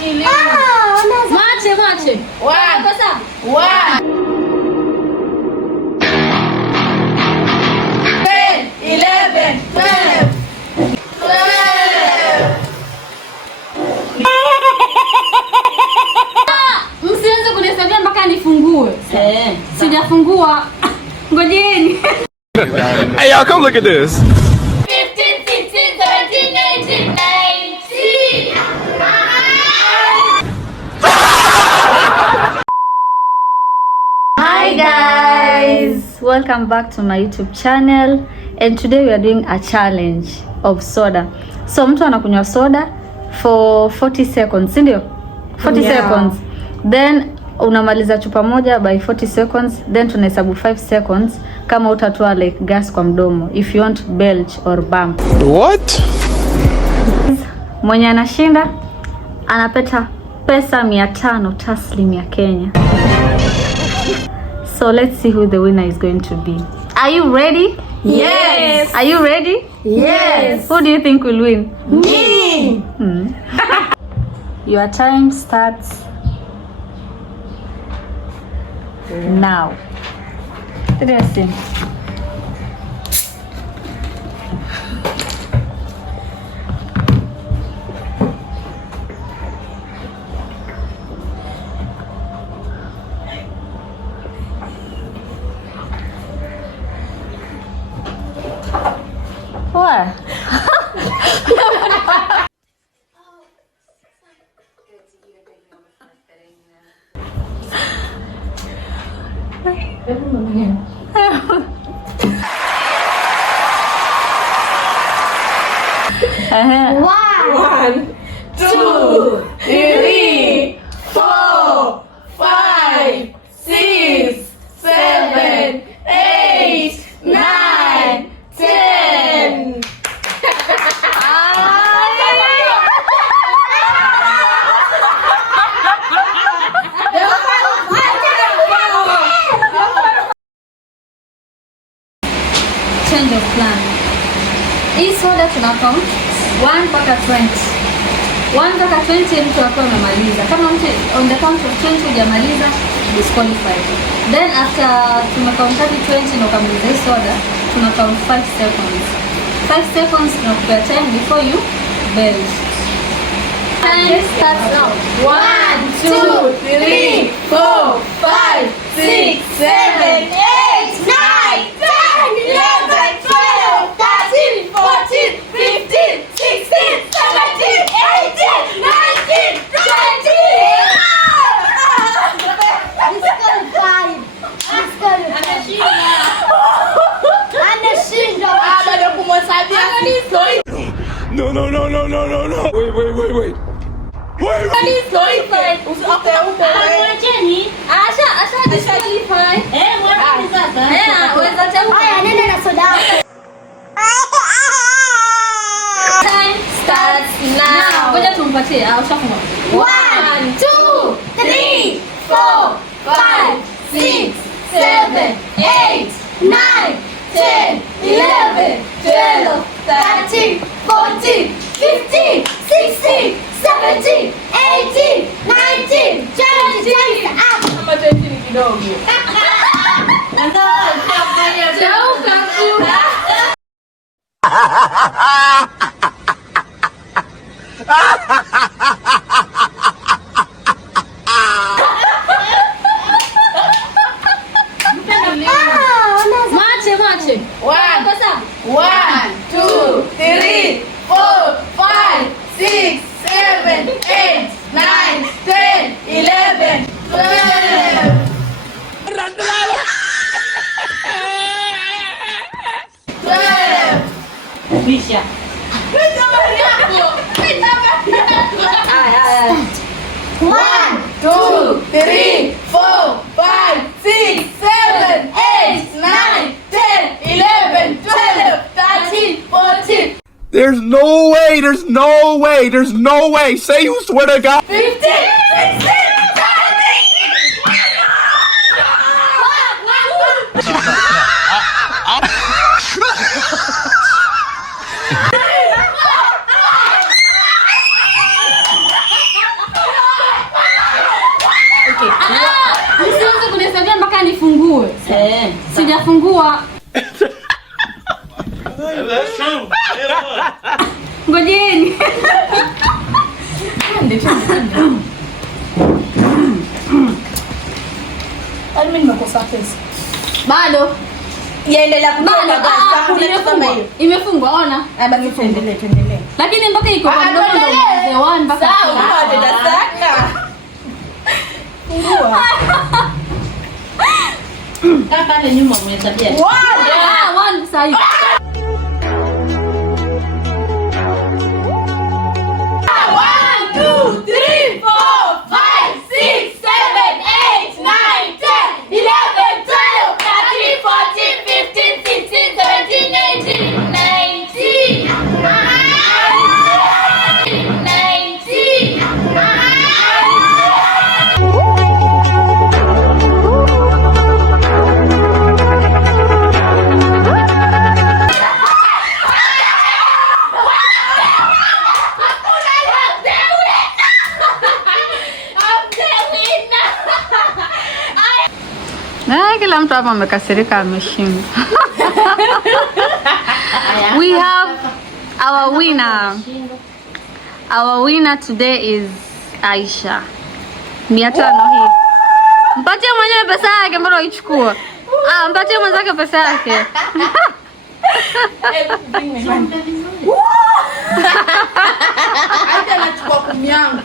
Mache. 1. 10, 11, 12. Msianze kunihesabia mpaka nifungue. Sijafungua. Ngojeni. Hey y'all, come look at this. 15, 16, 17, 18, 19. Hi guys, welcome back to my YouTube channel, and today we are doing a challenge of soda. So mtu anakunywa soda for 40 seconds, ndio? 40 seconds. Then unamaliza chupa moja by 40 seconds, then tunahesabu 5 seconds kama utatoa like gas kwa mdomo if you want belch or bump. What? Mwenye anashinda anapata pesa 500 taslim ya Kenya. So let's see who the winner is going to be. Are you ready? Yes. Are you ready? Yes. Who do you think will win? Me. Your time starts now. Interesting. What? One, 2, 3, 4, 5, 6, 7, 8, 9, 10. Change of plan. Hii soda tuna count 1 mpaka 20. 1 mpaka 20 mtu akiwa amemaliza. Kama mtu on the count of 20 hujamaliza, disqualified. Then after tuna count 20 na ukamaliza hii soda, tuna count 5 seconds. 5 seconds tunakupea time before you belch. Time starts now. 1, 2, 3, 4, 5, 6, 7, 8, 9, 10, 11, 12, 13, 14, 15, 16, 17, 18, 19, 20. No. Wait. Time starts now. Ngoja tumpatie. Ushafunga. 1, 2, 3, 4, 5, 6, 7, 8, 9, 10, 11, 12, 13, 14, 15, 16, 17, 18, 19, 20. Kama 20 ni kidogo. Mache. 1, 2, 3, 4, 5, 6, 7, 8, 9, 10, 11, 12. Bisha. 1, 2, 3, 4, 5, 6, 7, 8, 9, 10, 11, 12, 13, 14. There's no way. Say you swear to God. 15, 16, 17. hajafungua. Ngojeni. Mimi nimekosa pesa. Bado. Yaendelea kama hiyo. Imefungwa, ona. Basi tuendelee. Lakini mpaka iko kwa mdomo ndio 1 mpaka. Sawa, ndio saka. Fungua. Hapa ni nyuma umetabia. 1 sasa. Na kila mtu hapa amekasirika ameshinda. We have our winner. Our winner today is Aisha. 500 hii. Mpatie mwenyewe pesa yake, mbona uichukua? Mpatie mwenzake pesa yake. Acha nachukua 10 yangu.